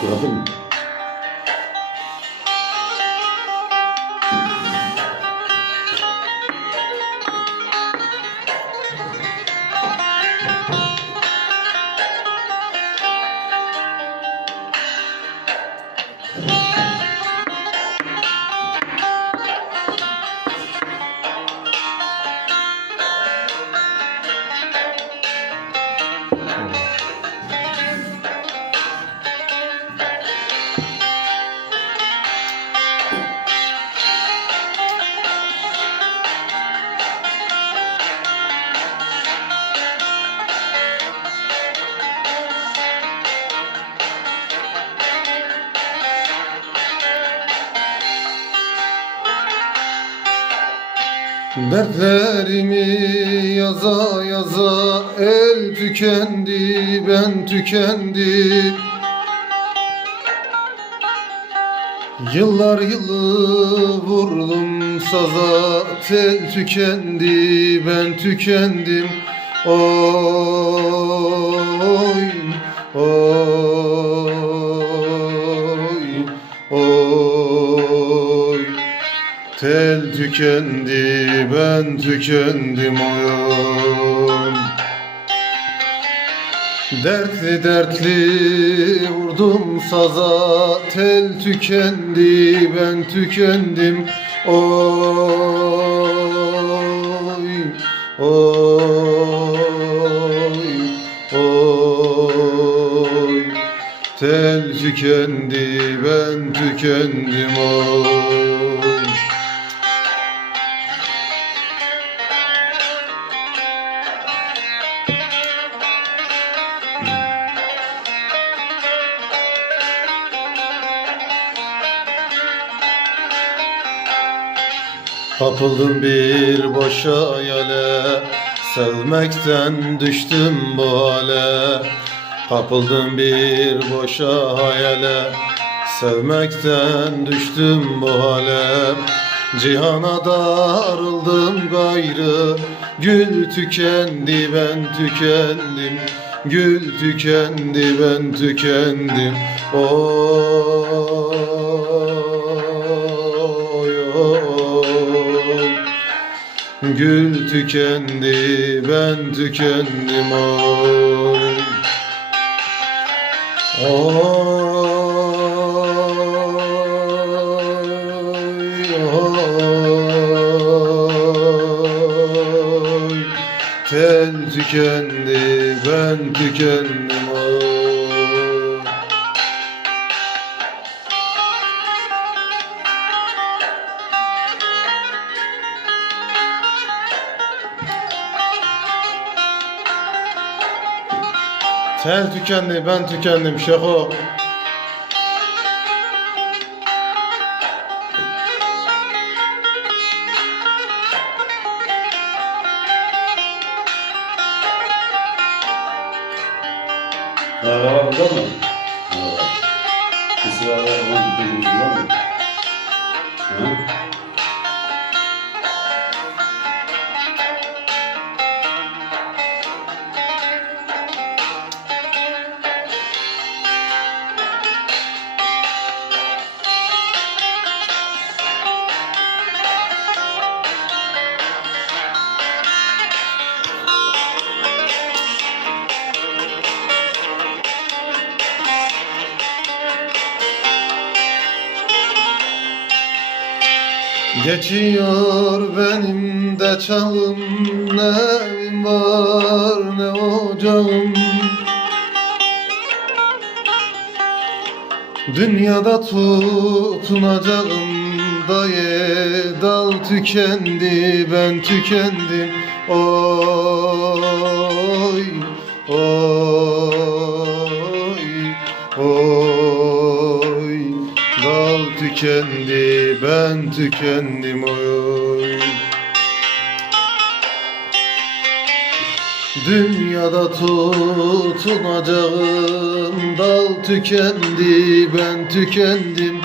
Thì. Dertlerimi yaza yaza el tükendi ben tükendim Yıllar yılı vurdum saza tel tükendi ben tükendim. Oy oy Tel tükendi ben tükendim oyun Dertli dertli vurdum saza Tel tükendi ben tükendim Oy oy oy. Tel tükendi ben tükendim oy Kapıldım bir boşa hayale Sevmekten düştüm bu hale. Kapıldım bir boşa hayale Sevmekten düştüm bu hale. Cihana darıldım gayrı Gül tükendi ben tükendim. Gül tükendi ben tükendim. Oy Gül tükendi ben tükendim oy Oy oy Tel tükendi ben tükendim Tel tükendi ben tükendim Şeho Merhaba burada mı? Kısra ve onun duygusundan mı? Ha? Geçiyor benim de çağım Ne evim var ne ocağım. Dünyada tutunacağım daye Dal tükendi ben tükendim. Oy oy Dal tükendi ben tükendim oy. Dünyada tutunacağım dal tükendi ben tükendim